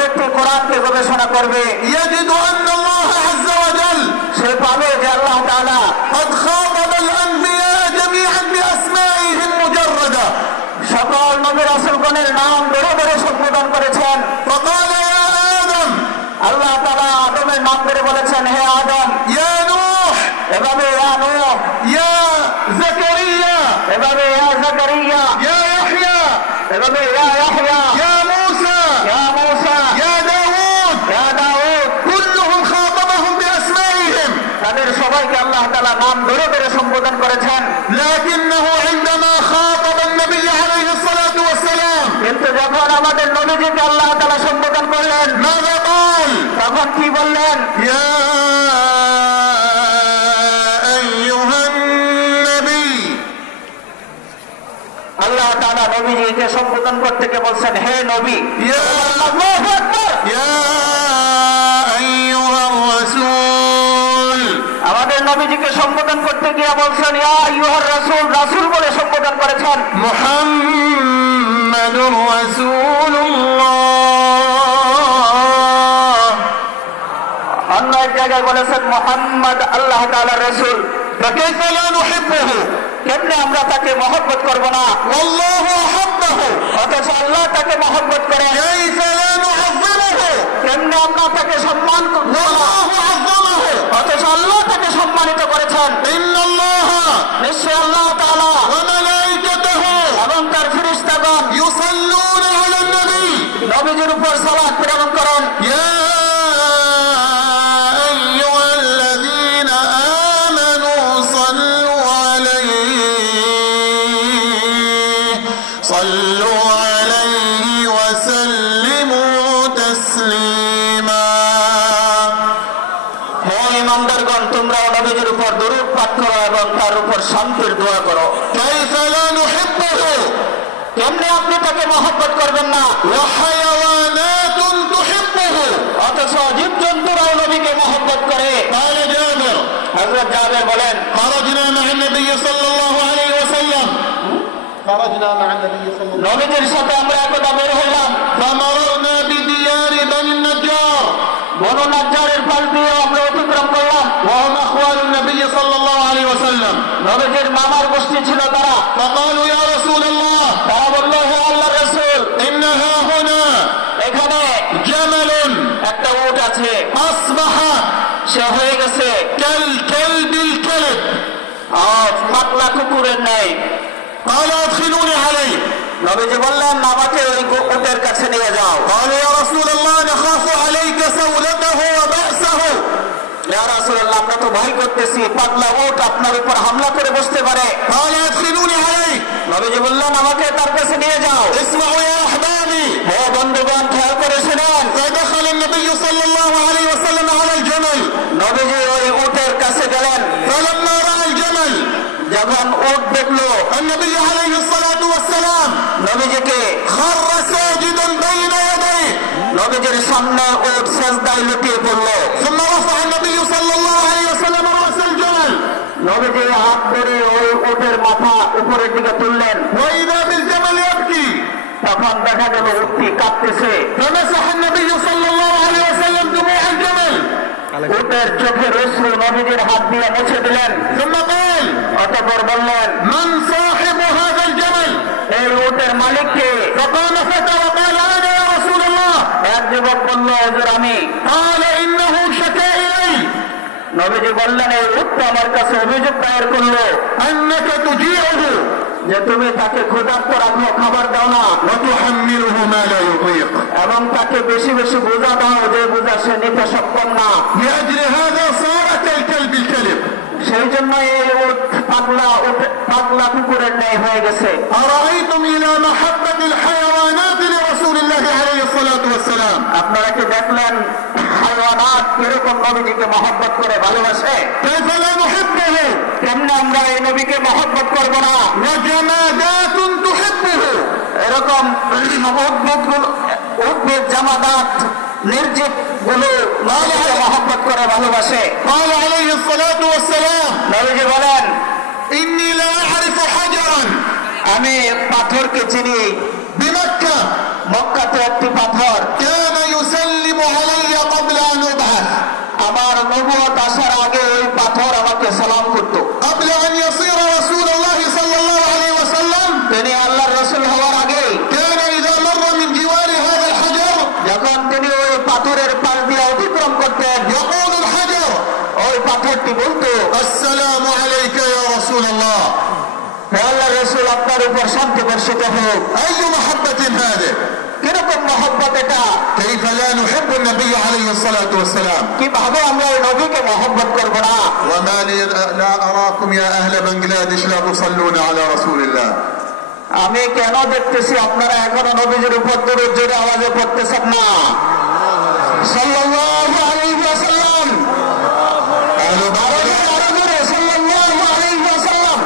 ব্যক্তি কোরআনকে গবেষণা করবে يجد أن الله عز وجل সে পাবে যে আল্লাহ তাআলা قد خاطب الأنبياء جميعا بأسمائهم مجردة সকল নবী রাসূলগণের নাম ধরে ধরে সম্বোধন করেছেন। فقال يا آدم আল্লাহ তাআলা আদমের নাম ধরে বলেছেন হে আদম, يا نوح এভাবে ইয়া নূহ, يا زكريا এভাবে ইয়া জাকারিয়া, يا يحيى এভাবে ইয়া ইয়াহইয়া, يا موسى ইয়া মূসা, يا داود ইয়া দাউদ। كلهم خاطبهم بأسمائهم তাদের সবাইকে আল্লাহ তাআলা নাম ধরে ধরে সম্বোধন করেছেন। لكنه عندما خاطب النبي عليه الصلاة والسلام কিন্তু যখন আমাদের নবীজিকে আল্লাহ তাআলা সম্বোধন করলেন ماذا قال তখন কি বললেন? يا أيها النبي আল্লাহ তাআলা নবীজিকে সম্বোধন করতে গিয়ে বলছেন হে নবী। يا আল্লাহু আকবার। يا أيها الرسول আমাদের নবীজিকে সম্বোধন করতে গিয়ে বলছেন ইয়া আইয়ুহার রাসূল, রাসূল বলে সম্বোধন করেছেন। محمد رسول الله অন্য এক জায়গায় বলেছেন মুহাম্মদ আল্লাহ তাআলার রাসূল। فكيف لا نحبه কেমনে আমরা তাকে মহব্বত করব না, والله أحبه অথচ আল্লাহ তাকে মহব্বত করেন। كيف لا نعظمه কেমনে আমরা তাকে সম্মান করব না, والله عظمه অথচ আল্লাহ তাকে সম্মানিত করেছেন। إن الله নিশ্চয় আল্লাহ তাআলা وملائكته এবং তার ফেরেশতাগণ يصلون على النبي নবীজির উপর সালাত প্রেরণ করেন। يا أيها الذين آمنوا صلوا عليه وسلموا تسليما হে ইমানদারগণ, তোমরা নবীজির উপর দরুদ পাঠ করো এবং তার উপর শান্তির দোয়া করো। كيف لا نحبه কেমনে আপনি তাকে মহব্বত করবেন না, وحيوانات تحبه অথচ জীবজন্তুরাও নবীকে মহব্বত করে। قال جابر হযরত জাবের বলেন خرجنا مع النبي صلى الله عليه وسلم خرجنا مع النبي صلى الله عليه নবীজির সাথে আমরা একদা বের হইলাম, وسلم فمررنا بديار بني النجار বনু নাজ্জারের পাশ দিয়ে আমরা অতিক্রম করলাম। وهم أخوال النبي صلى الله عليه وسلم নবীজির মামার গোষ্ঠী ছিল তারা। فقالوا يا رسول الله তারা বলল হে আল্লাহর রাসূল, إن ها هنا এখানে جمل একটা উট আছে, أصبح সে হয়ে গেছে كالكلب الكلب পাতলা কুকুরের ন্যায়। قال أدخلوني عليه নবীজি বললেন আমাকে ওই উটের কাছে নিয়ে যাও। قال يا رسول الله نخاف عليك سولته وبأسه ইয়া রাসূলুল্লাহ, আমরা তো ভয় করতেছি পাতলা উট আপনার উপর হামলা করে বসতে পারে। قال ادخلوني عليه নবীজি বললেন আমাকে তার কাছে নিয়ে যাও। اسمعوا يا أحبابي হে বন্ধুগণ, খেয়াল করে শুনুন। فدخل النبي صلى الله عليه وسلم على الجمل নবীজি ওই উটের কাছে গেলেন। فلما رأى الجمل যখন উট দেখলো النبي عليه الصلاة والسلام নবীজিকে, خر ساجدا بين يديه নবীজির সামনে উট সেজদায় লুটিয়ে পড়লো। ثم رفع النبي صلى الله عليه وسلم رأس الجمل নবীজি হাত ধরে ওই উটের মাথা উপরের দিকে তুললেন। وإذا بالجمل يبكي তখন দেখা গেল উটটি কাঁপতেছে। فمسح النبي صلى الله عليه وسلم دموع الجمل উটের চোখের অশ্রু নবীজির হাত দিয়ে মুছে দিলেন। ثم قال অতঃপর বললেন من صاحب هذا الجمل এই উটের মালিককে? فقام فتى وقال أنا يا رسول الله এক যুবক বলল হুজুর আমি। قال إنه شكا إلي নবীজি বললেন এই উটটা আমার কাছে অভিযোগ দায়ের করলো أنك تجيعه যে তুমি তাকে ক্ষুধার্ত রাখো, খাবার দাও না, وتحمله ما لا يطيق এবং তাকে বেশি বেশি বোঝা দাও যে বোঝা সে নিতে সক্ষম না। لأجل هذا صار كالكلب الكلب সেই জন্য এই উট পাতলা কুকুরের ন্যায় হয়ে গেছে। أرأيتم إلى محبة الحيوانات لرسول الله عليه الصلاة والسلام আপনারা কি দেখলেন হাইওয়ানাত কিরকম নবীজিকে মহব্বত করে ভালোবাসে? كيف لا نحبه কেমনে আমরা এই নবীকে মহব্বত করব না? وجمادات تحبه এরকম উদ্ভিদ জামাদাত নির্জীব গুলো নবীকে মহব্বত করে ভালোবাসে। قال عليه الصلاة والسلام নবীজি বলেন إني لا أعرف حجرا আমি পাথরকে চিনি, بمكة মক্কাতে একটি পাথর كان নবুয়ত আসার আগে ওই পাথর আমাকে সালাম করত। قبل أن يصير رسول الله صلى الله عليه وسلم তিনি আল্লাহর রাসূল হওয়ার আগে كان إذا مر من جوار هذا الحجر যখন তিনি ওই পাথরের পাশ দিয়ে অতিক্রম করতেন, يقول الحجر ওই পাথরটি বলতো, السلام عليك يا رسول الله. হে আল্লাহর রাসূল, আপনার উপর শান্তি বর্ষিত হোক। أي محبة هذه؟ কিরকম মহব্বত এটা! كيف لا نحب النبي عليه الصلاة والسلام؟ কিভাবে আমরা ওই নবীকে মহব্বত করব না? وما لي لا أراكم يا أهل بنغلاديش لا تصلون على رسول الله. আমি কেন দেখতেছি আপনারা এখনো নবীজির উপর দরুদ জোরে আওয়াজে পড়তেছেন না? সাল্লাল্লাহু আলাইহি ওয়াসাল্লাম। أهل আরো জোরে সাল্লাল্লাহু আলাইহি ওয়াসাল্লাম।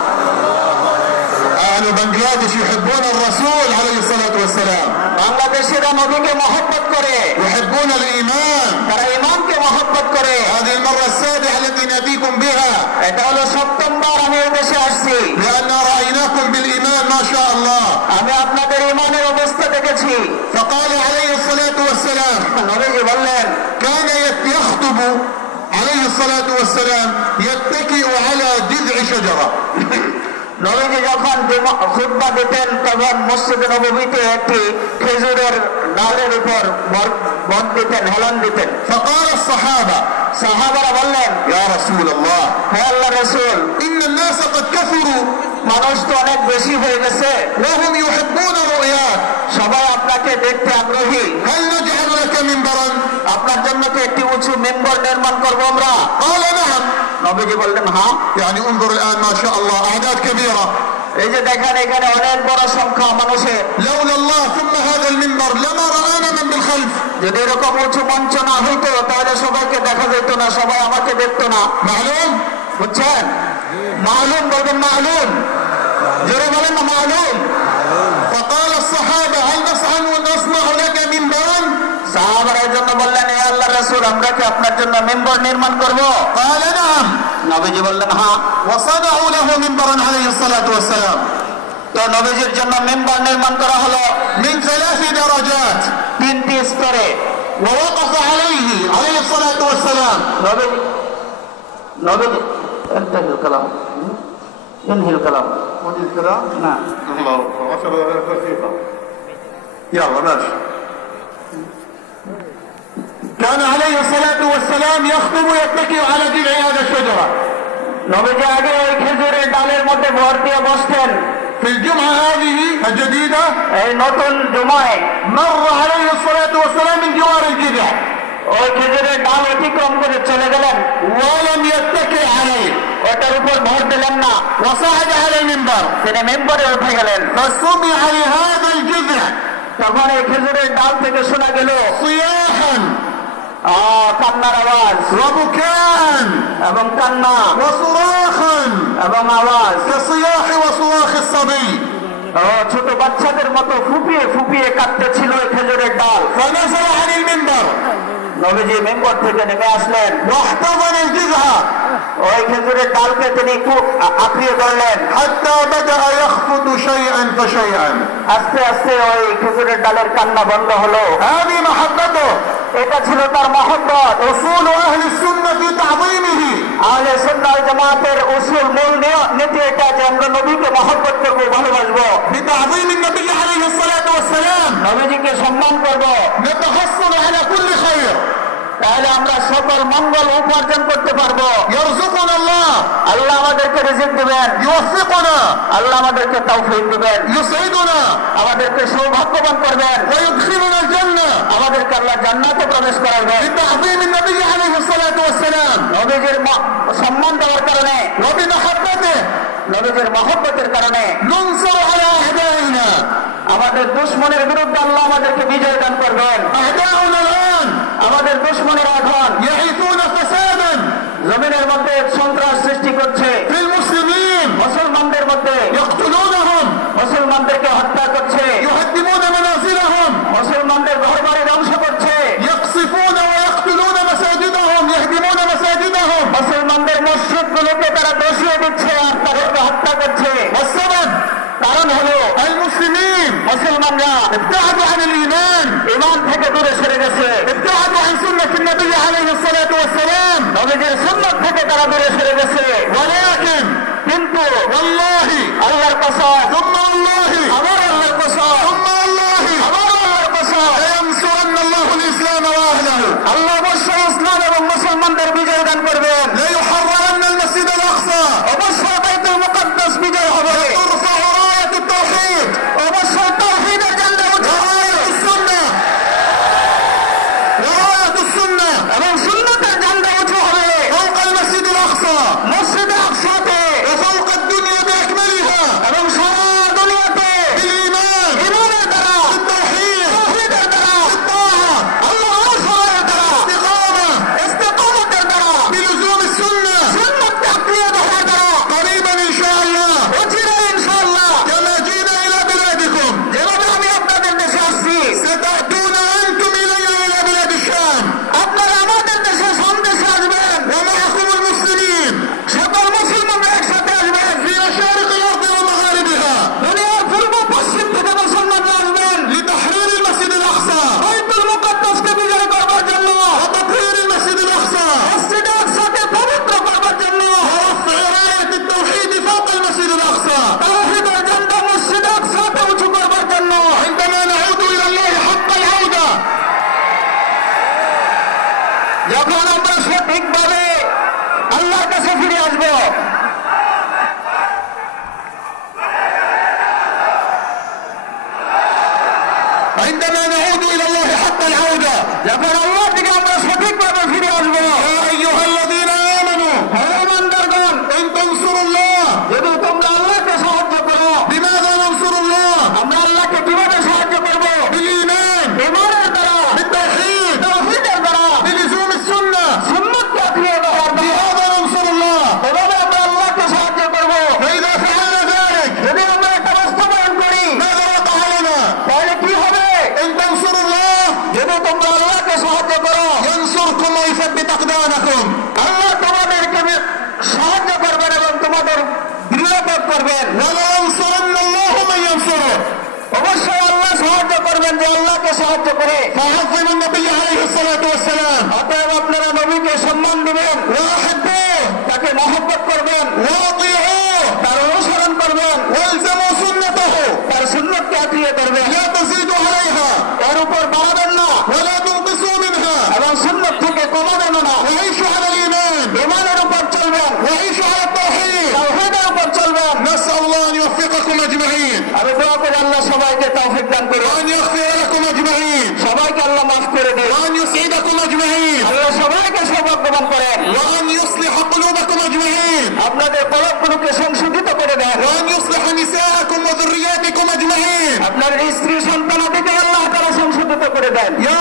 بنغلاديش يحبون الرسول عليه الصلاة والسلام، বাংলাদেশিরা নবীকে মহব্বত করে, يحبون الإيمان. তারা ইমানকে মহব্বত করে। هذه المرة السابعة التي نأتيكم بها এটা হলো সপ্তমবার আমি এই দেশে আসছি। لأن رأيناكم بالإيمان ما شاء الله. আমি আপনাদের ইমানের অবস্থা দেখেছি। فقال عليه الصلاة والسلام নবীজি বললেন, كان يخطب عليه الصلاة والسلام يتكئ على جذع شجرة. নবীজি যখন খুতবা দিতেন তখন মসজিদে নববীতে একটি খেজুরের ডালের উপর ভর দিতেন, হেলান দিতেন। فقال الصحابة সাহাবারা বললেন, يا رسول الله হে আল্লাহর রাসূল, إن الناس قد كثروا মানুষ তো অনেক বেশি হয়ে গেছে, وهم يحبون رؤياك، সবাই আপনাকে দেখতে আগ্রহী। هل نجعل لك منبرا؟ আপনার জন্য কি একটি উঁচু মেম্বর নির্মাণ করবো আমরা? قال نعم. নবীজি বললেন, হ্যাঁ। يعني انظر الآن ما شاء الله أعداد كبيرة. এই যে দেখেন এখানে অনেক বড় সংখ্যা মানুষের। لولا الله ثم هذا المنبر لما رآنا من بالخلف. যদি এরকম উঁচু মঞ্চ না হইতো তাহলে সবাইকে দেখা যেত না, সবাই আমাকে দেখতো না। معلوم؟ বুঝছেন? মালুম বলবেন, মালুম জোরে বলেন না, মালুম। فقال الصحابة هل نصنع لك منبرا؟ সাহাবারা জন্য বললেন, হে আল্লাহর রাসূল, আমরা কি আপনার জন্য মেম্বর নির্মাণ করব? قال نعم. নবীজি বললেন, হ্যাঁ। وصنعوا له منبرا عليه الصلاة والسلام তো নবীজির জন্য মেম্বর নির্মাণ করা হলো من 3 درجات. 3টি স্তরে। ووقف عليه الصلاة والسلام. নবীজি انتهي الكلام، انهي الكلام. ودي الكلام؟ نعم. الله 10 دقيقة. يلا ماشي. كان عليه الصلاة والسلام يخطب يتكئ على جذع هذا الشجرة. নবীজি আগে ওই খেজুরের ডালের মধ্যে ভর দিয়ে বসতেন। في الجمعة هذه الجديدة এই নতুন জুমায় مر عليه الصلاة والسلام من جوار الجذع ওই খেজুরের ডাল অতিক্রম করে চলে গেলেন, ولم يتكئ عليه ওটার উপর ভর দিলেন না, وصعد على المنبر তিনি মেম্বরে উঠে গেলেন। فسمع لهذا الجذع তখন এই খেজুরের ডাল থেকে শোনা গেল صياحا কান্নার আওয়াজ وبكاء এবং কান্না وصراخا এবং আওয়াজ كصياح وصراخ الصبي. ছোট বাচ্চাদের মতো ফুপিয়ে ফুপিয়ে কাঁদতেছিল ওই খেজুরের ডাল। فنزل عن المنبر নবীজি মেম্বর থেকে নেমে আসলেন, واحتضن الجذع ওই খেজুরের ডালকে তিনি খুব আঁকড়িয়ে ধরলেন। حتى بدأ يخفض شيئا فشيئا. আস্তে আস্তে ওই খেজুরের ডালের কান্না বন্ধ হলো। هذه محبته. এটা ছিল তার মহব্বত। أصول أهل السنة في تعظيمه. আহলে সুন্নাহ ওয়াল জামাতের উসুল মূল নীতি এটা যে আমরা নবীকে মহব্বত করব, ভালোবাসবো, بتعظيم النبي عليه الصلاة والسلام নবীজিকে সম্মান করব, نتحصل على كل خير. তাহলে আমরা সকল মঙ্গল উপার্জন করতে পারবো। يرزقنا الله، আল্লাহ আমাদেরকে রিজিক দিবেন, يوفقنا، আল্লাহ আমাদেরকে তৌফিক দিবেন, يسعدنا، আমাদেরকে সৌভাগ্যবান করবেন, ويدخلنا الجنة আমাদেরকে আল্লাহ জান্নাতে প্রবেশ করাবেন। بتعظيم النبي عليه الصلاة والسلام নবীজির সম্মান দেওয়ার কারণে, وبمحبته নবীজির মহব্বতের কারণে ننصر على أعدائنا. আমাদের দুশমনের বিরুদ্ধে আল্লাহ আমাদেরকে বিজয় দান করবেন। أعداؤنا الآن আমাদের দুশমনেরা এখন يعيثون فسادا জমিনের মধ্যে সন্ত্রাস সৃষ্টি করছে, في المسلمين، মুসলমানদের মধ্যে يقتلونهم، মুসলমানদেরকে হত্যা করছে, يهدمون منازلهم، মুসলমানদের ঘরবাড়ি ধ্বংস করছে, يقصفون ويقتلون مساجدهم، يهدمون مساجدهم. মুসলমানদের মসজিদগুলোকে তারা দোষিয়ে দিচ্ছে আর তাদেরকে হত্যা করছে। والسبب কারণ হলো المسلمين মুসলমানরা ابتعدوا عن الإيمان، ঈমান থেকে দূরে সরে গেছে, ابتعدوا عن سنة النبي عليه الصلاة والسلام নবীজির সুন্নাত থেকে তারা দূরে সরে গেছে ولكن কিন্তু والله আল্লাহর কসম ثم والله আবার আল্লাহর কসম ثم والله আবার আল্লাহর কসম لينصرن الله الإسلام وأهله আল্লাহ অবশ্যই ইসলাম এবং মুসলমানদের বিজয় দান করবেন ليحررن المسجد الأقصى অবশ্যই বাইতুল মুকাদ্দাস বিজয় হবে ترفع راية التوحيد অবশ্যই তাওহীদের ঝান্ডা উঠবে وراية السنة وراية السنة এবং সুন্নাতের ঝান্ডা উঠে হবে فوق المسجد الأقصى মসজিদে আকসাতে وفوق الدنيا بأكملها এবং সারা দুনিয়াতে بالإيمان ইমানের দ্বারা بالتوحيد তাওহীদের দ্বারা بالطاعة আল্লাহর সহায়তার দ্বারা بالاستقامة ইস্তেকামতের দ্বারা بلزوم السنة সুন্নাতকে আঁকড়িয়ে ধরার দ্বারা قريبا إن شاء الله অচিরেই ইনশাআল্লাহ كما جئنا إلى بلادكم যেভাবে আমি আপনাদের দেশে আসছি ستأتون أنتم إلينا إلى بلاد الشام আপনারা আমাদের দেশে সন্দেশে আসবেন ومعكم المسلمين সকল মুসলমানরা একসাথে আসবেন في مشارق الأرض ومغاربها দুনিয়ার পূর্ব পশ্চিম থেকে মুসলমানরা আসবেন لتحرير المسجد الأقصى বাইতুল মুকাদ্দাসকে বিজয় করবার জন্য وتطهير المسجد الأقصى মসজিদে আকসাকে পবিত্র করবার জন্য ورفع راية التوحيد فوق المسجد الأقصى তাওহীদের ঝান্ডা মসজিদে আকসাতে উঁচু করবার জন্য عندما نعود إلى الله حق العودة যখন আমরা সঠিকভাবে আল্লাহর কাছে ফিরে আসবো عندما نعود إلى الله حق العودة যখন আল্লাহর দিকে আমরা সঠিকভাবে ফিরে আসবো يا أيها الذين آمنوا হে ঈমানদারগণ إن تنصروا الله যদি তোমরা আল্লাহকে সাহায্য করো بماذا ننصر الله আমরা আল্লাহকে কিভাবে সাহায্য করবো بالإيمان ঈমানের দ্বারা بالتوحيد তাওহীদের দ্বারা بلزوم السنة সুন্নাতকে আঁকড়িয়ে ধরার দ্বারা بهذا ننصر الله এভাবে আমরা আল্লাহকে সাহায্য করবো فإذا فعلنا ذلك যদি আমরা এটা বাস্তবায়ন করি ماذا وقع لنا তাহলে কি হবে إن تنصروا الله যদি তোমরা আল্লাহকে সাহায্য করো ينصركم ويثبت أقدامكم আল্লাহ তোমাদেরকে সাহায্য করবেন এবং তোমাদের দৃঢ়পদ করবেন ولينصرن الله من ينصره অবশ্যই আল্লাহ সাহায্য করবেন যে আল্লাহকে সাহায্য করে فعظم النبي عليه الصلاة والسلام অতএব আপনারা নবীকে সম্মান দিবেন وأحبوه তাকে মহব্বত করবেন وأطيعوه তার অনুসরণ করবেন والزموا سنته তার সুন্নতকে আঁকড়িয়ে করবেন لا تزيدوا عليها তার উপর বাড়াবেন না ولا تنقصوا منها এবং সুন্নত থেকে কমাবেন না وعيشوا على الإيمان ইমানের উপর চলবেন وعيشوا على التوحيد তাওহীদের উপর চলবেন نسأل الله أن يوفقكم أجمعين আমি দোয়া করি আল্লাহ সবাইকে তাওফিক দান করুন وأن يغفر لكم أجمعين সবাইকে আল্লাহ মাফ করে দিন وأن يسعدكم أجمعين আল্লাহ সবাইকে সৌভাগ্যবান করেন وأن يصلح قلوبكم أجمعين আপনাদের কলবগুলোকে সংশোধিত করে দেন وأن يصلح نساءكم وذرياتكم أجمعين আপনার স্ত্রী সন্তানাদিকে আল্লাহ তারা সংশোধিত করে দেন يا